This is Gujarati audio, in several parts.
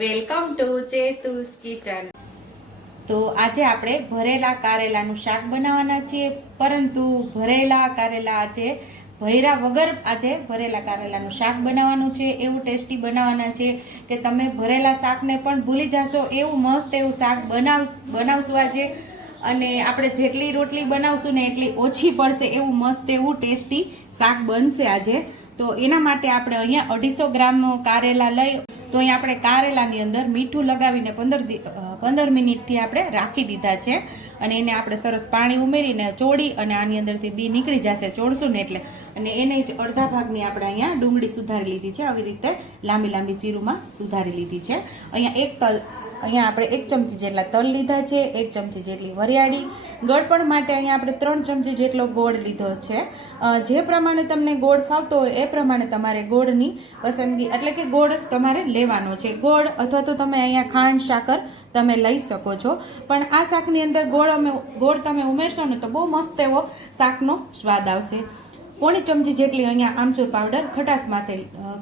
Welcome to ચેતુસ kitchen. તો આજે આપણે ભરેલા કારેલાનું શાક બનાવવાના છીએ, પરંતુ ભરેલા કારેલા આજે ભૈરા વગર આજે ભરેલા કારેલાનું શાક બનાવવાનું છે. એવું ટેસ્ટી બનાવવાના છે કે તમે ભરેલા શાકને પણ ભૂલી જશો. એવું મસ્ત એવું શાક બનાવ, બનાવશું આજે. અને આપણે જેટલી રોટલી બનાવશું ને એટલી ઓછી પડશે. એવું મસ્ત એવું ટેસ્ટી શાક બનશે આજે. તો એના માટે આપણે અહીંયા અઢીસો ગ્રામ કારેલા લઈ તો અહીંયા આપણે કારેલાની અંદર મીઠું લગાવીને પંદર પંદર મિનિટથી આપણે રાખી દીધા છે. અને એને આપણે સરસ પાણી ઉમેરીને ચોળી અને આની અંદરથી બી નીકળી જશે ચોળશું ને એટલે. અને એને જ અડધા ભાગની આપણે અહીંયા ડુંગળી સુધારી લીધી છે. આવી રીતે લાંબી લાંબી ચીરુમાં સુધારી લીધી છે. અહીંયા એક અહીંયા આપણે એક ચમચી જેટલા તલ લીધા છે, એક ચમચી જેટલી વરિયાળી. ગળપણ માટે અહીંયા આપણે ત્રણ ચમચી જેટલો ગોળ લીધો છે. જે પ્રમાણે તમને ગોળ ફાવતો હોય એ પ્રમાણે તમારે ગોળની પસંદગી એટલે કે ગોળ તમારે લેવાનો છે. ગોળ અથવા તો તમે અહીંયા ખાંડ, સાકર તમે લઈ શકો છો. પણ આ શાકની અંદર ગોળ અમે, ગોળ તમે ઉમેરશો ને તો બહુ મસ્ત એવો શાકનો સ્વાદ આવશે. પોણી ચમચી જેટલી અહીંયા આમચૂર પાવડર ખટાશ માટે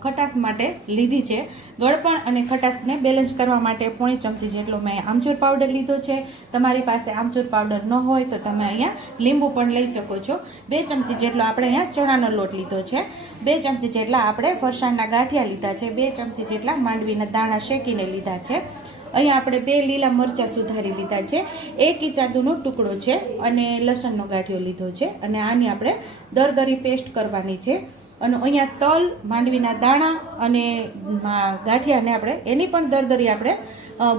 ખટાશ માટે લીધી છે. ગળપણ અને ખટાશને બેલેન્સ કરવા માટે પોણી ચમચી જેટલો મેં આમચૂર પાવડર લીધો છે. તમારી પાસે આમચૂર પાવડર ન હોય તો તમે અહીંયા લીંબુ પણ લઈ શકો છો. બે ચમચી જેટલો આપણે અહીંયા ચણાનો લોટ લીધો છે. બે ચમચી જેટલા આપણે ફરસાણના ગાંઠિયા લીધા છે. બે ચમચી જેટલા માંડવીના દાણા શેકીને લીધા છે. અહીંયા આપણે બે લીલા મરચાં સુધારી લીધા છે. એક ઇંચ ટુકડો છે અને લસણનો ગાંઠિયો લીધો છે અને આની આપણે દરદરી પેસ્ટ કરવાની છે. અને અહીંયા તલ, માંડવીના દાણા અને ગાંઠિયાને આપણે એની પણ દરદરી આપણે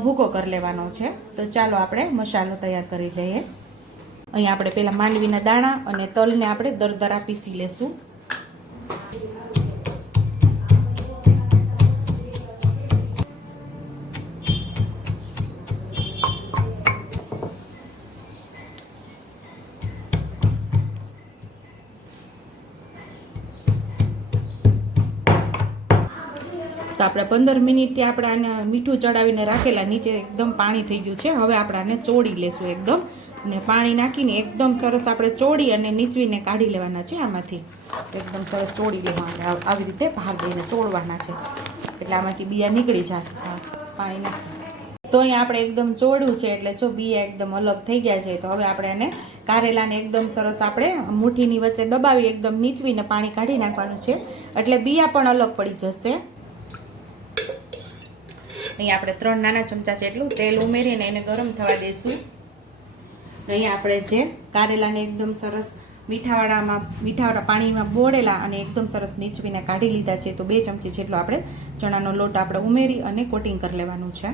ભૂકો કરી લેવાનો છે. તો ચાલો આપણે મસાલો તૈયાર કરી લઈએ. અહીંયા આપણે પહેલાં માંડવીના દાણા અને તલને આપણે દરદરા પીસી લેશું. તો આપણે પંદર મિનિટથી આપણે આને મીઠું ચડાવીને રાખેલા, નીચે એકદમ પાણી થઈ ગયું છે. હવે આપણે આને ચોળી લેશું એકદમ. અને પાણી નાખીને એકદમ સરસ આપણે ચોળી અને નીચવીને કાઢી લેવાના છે આમાંથી. એકદમ સરસ ચોળી લેવાના. આવ- રીતે બહાર દઈને ચોળવાના છે. એટલે આમાંથી બિયા નીકળી જશે. પાણી નાખી તો અહીંયા આપણે એકદમ ચોળ્યું છે, એટલે જો બિયા એકદમ અલગ થઈ ગયા છે, તો હવે આપણે એને કારેલાને એકદમ સરસ આપણે મુઠ્ઠીની વચ્ચે દબાવી, એકદમ નીચવીને પાણી કાઢી નાખવાનું છે. એટલે બિયા પણ અલગ પડી જશે. અહીંયા આપણે ત્રણ નાના ચમચા જેટલું તેલ ઉમેરીને એને ગરમ થવા દઈશું. અહીંયા આપણે જે કારેલાને એકદમ સરસ મીઠાવાળામાં, મીઠાવાળા પાણીમાં બોળેલા અને એકદમ સરસ નીચવીને કાઢી લીધા છે, તો બે ચમચી જેટલો આપણે ચણાનો લોટ આપણે ઉમેરી અને કોટિંગ કરી લેવાનું છે.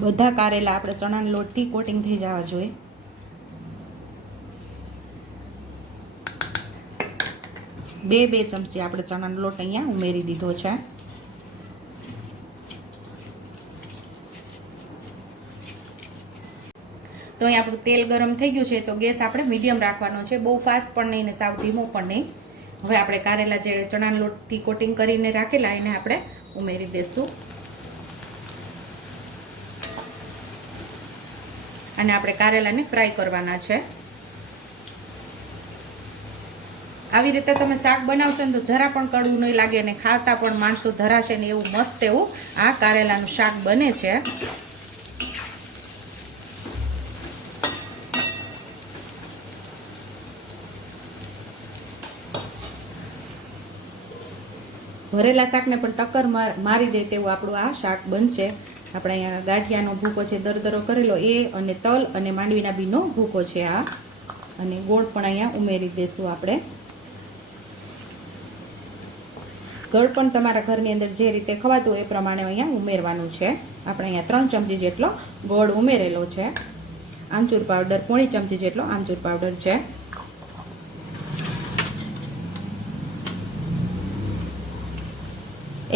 બધા કારેલા આપણે ચણાના લોટથી કોટિંગ થઈ જવા જોઈએ. બે બે ચમચી આપણે ચણાનો લોટ અહીંયા ઉમેરી દીધો છે. તો અહીં આપણું તેલ ગરમ થઈ ગયું છે, તો ગેસ આપણે મીડિયમ રાખવાનો છે. બહુ ફાસ્ટ પણ નહીં ને સાવ ધીમો પણ નહીં. હવે આપણે કારેલા જે ચણાના લોટથી કોટિંગ કરીને રાખેલા, એને આપણે ઉમેરી દઈશું અને આપણે કારેલાને ફ્રાય કરવાના છે. આવી રીતે તમે શાક બનાવશો ને તો જરા પણ કડવું નહીં લાગે અને ખાતા પણ માણસો ધરાશે ને એવું મસ્ત એવું આ કારેલાનું શાક બને છે. ભરેલા શાકને પણ ટક્કર માર- દે તેવું આપણું આ શાક બનશે. આપણે અહીંયા ગાંઠિયાનો ભૂકો છે, દરદરો કરેલો એ અને તલ અને માંડવીના બીનો ભૂકો છે આ. અને ગોળ પણ અહીંયા ઉમેરી દઈશું આપણે. ગળ પણ તમારા ઘરની અંદર જે રીતે ખવાતું એ પ્રમાણે અહીંયા ઉમેરવાનું છે. આપણે અહીંયા ત્રણ ચમચી જેટલો ગોળ ઉમેરેલો છે. આમચૂર પાવડર, પોણી ચમચી જેટલો આમચૂર પાવડર છે.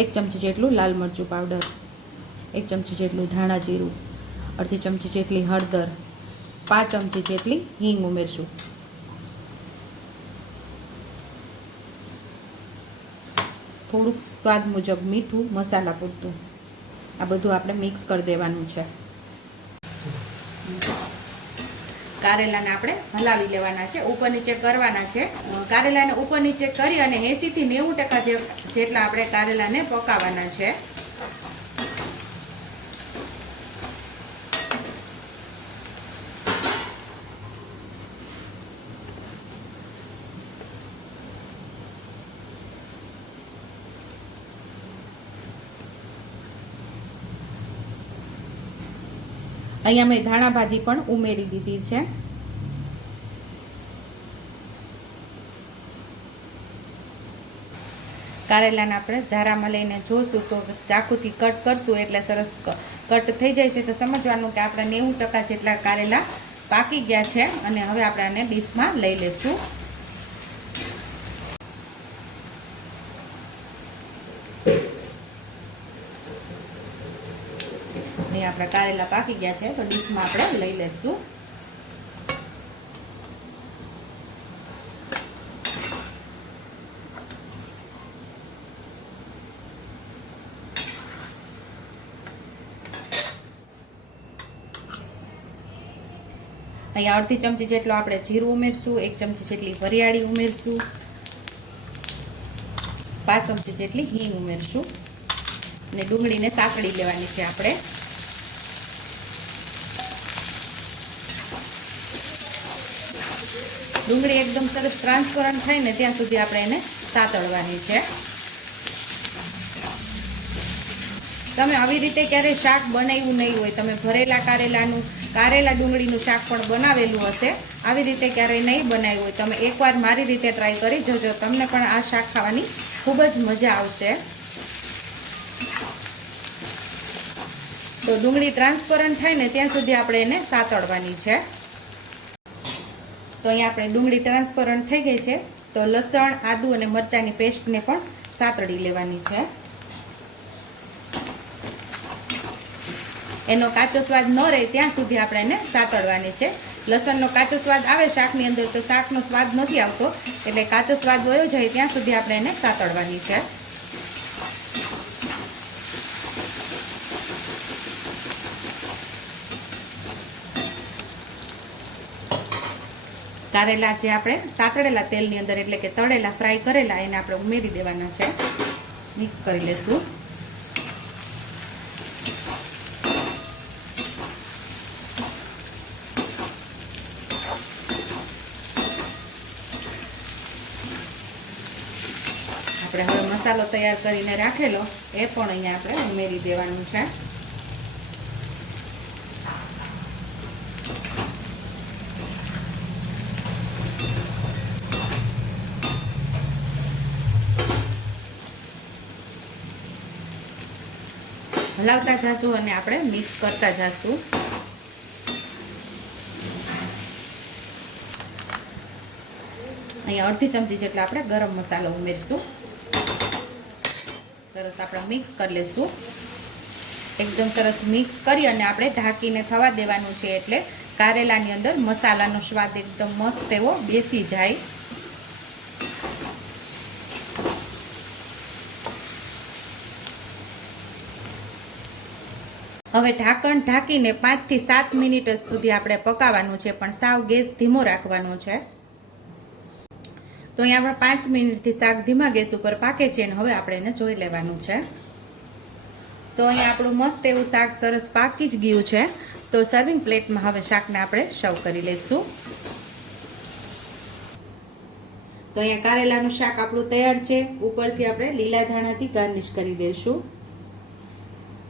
એક ચમચી જેટલું લાલ મરચું પાવડર, એક ચમચી જેટલું ધાણા જીરું, અડધી ચમચી જેટલી હળદર, પાંચ ચમચી જેટલી હિંગ ઉમેરશું. થોડુંક સ્વાદ મુજબ મીઠું, મસાલા પૂરતું. આ બધું આપણે મિક્સ કરી દેવાનું છે. કારેલાને આપણે હલાવી લેવાના છે. ઉપર નીચે કરવાના છે. કારેલાને ઉપર નીચે કરી અને એંસીથી નેવું ટકા જેટલા આપણે કારેલાને પકાવવાના છે. અહીંયા મેં ધાણા ભાજી પણ ઉમેરી દીધી છે. કારેલાને આપણે જારામાં લઈને જોશું તો ચાકુથી કટ કરશું એટલે સરસ કટ થઈ જાય છે. તો સમજવાનું કે આપણા નેવું ટકા જેટલા કારેલા પાકી ગયા છે અને હવે આપણે આને ડીશમાં લઈ લેશું. અહીં આપણા કારેલા પાકી ગયા છે, તો ડીશમાં આપણે લઈ લેશું. અહીંયા અડધી ચમચી જેટલો આપણે જીરું ઉમેરશું, એક ચમચી જેટલી વરિયાળી ઉમેરશું, પાંચ ચમચી જેટલી હિંગ ઉમેરશું. અને ડુંગળીને સાંકળી લેવાની છે આપણે. ડુંગળી એકદમ સરસ ટ્રાન્સપરન્ટ થાય ને ત્યાં સુધી આપણે એને સાતળવાની છે. તમે આવી રીતે ક્યારેય શાક બનાવ્યું નહીં હોય, તમે ભરેલા કારેલાનું, કારેલા ડુંગળીનું શાક પણ બનાવેલું હશે, આવી રીતે ક્યારેય નહીં બનાવ્યું હોય. તમે એકવાર મારી રીતે ટ્રાય કરી જોજો, તમને પણ આ શાક ખાવાની ખૂબ જ મજા આવશે. તો ડુંગળી ટ્રાન્સપરન્ટ થાય ને ત્યાં સુધી આપણે એને સાતળવાની છે. તો અહીંયા આપણે ડુંગળી ટ્રાન્સપરન્ટ થઈ ગઈ છે. તો લસણ, આદુ અને મરચાંની પેસ્ટને પણ સાતડી લેવાની છે. એનો કાચો સ્વાદ ન રહે ત્યાં સુધી આપણે એને સાતડવાની છે. લસણનો કાચો સ્વાદ આવે શાકની અંદર તો શાકનો સ્વાદ નથી આવતો, એટલે કાચો સ્વાદ વયો જાય ત્યાં સુધી આપણે એને સાતડવાની છે. કારેલા જે આપણે સાતળેલા તેલની અંદર એટલે કે તળેલા ફ્રાય કરેલા એને આપણે ઉમેરી દેવાના છે. મિક્સ કરી લેશું. આપણે હવે મસાલો તૈયાર કરીને રાખેલો, એ પણ અહીંયા આપણે ઉમેરી દેવાનું છે. હલાવતા જાશું અને આપણે મિક્સ કરતા જાશું. અહીંયા અડધી ચમચી જેટલો આપણે ગરમ મસાલો ઉમેરીશું. સરસ આપણે મિક્સ કરી લઈશું એકદમ સરસ મિક્સ કરી અને આપણે ઢાંકીને થવા દેવાનું છે એટલે કારેલાની અંદર મસાલાનો સ્વાદ એકદમ મસ્ત એવો બેસી જાય. હવે ઢાંકણ ઢાંકીને પાંચથી સાત મિનિટ સુધી આપણે પકાવવાનું છે, પણ સાવ ગેસ ધીમો રાખવાનો છે. તો અહીંયા આપણે પાંચ મિનિટથી શાક ધીમા ગેસ ઉપર પાકે છે અને હવે આપણે એને જોઈ લેવાનું છે. તો અહીંયા આપણું મસ્ત એવું શાક સરસ પાકી જ ગયું છે. તો સર્વિંગ પ્લેટમાં હવે શાકને આપણે સર્વ કરી લઈશું. તો અહીંયા કારેલાનું શાક આપણું તૈયાર છે. ઉપરથી આપણે લીલા ધાણાથી ગાર્નિશ કરી દઈશું.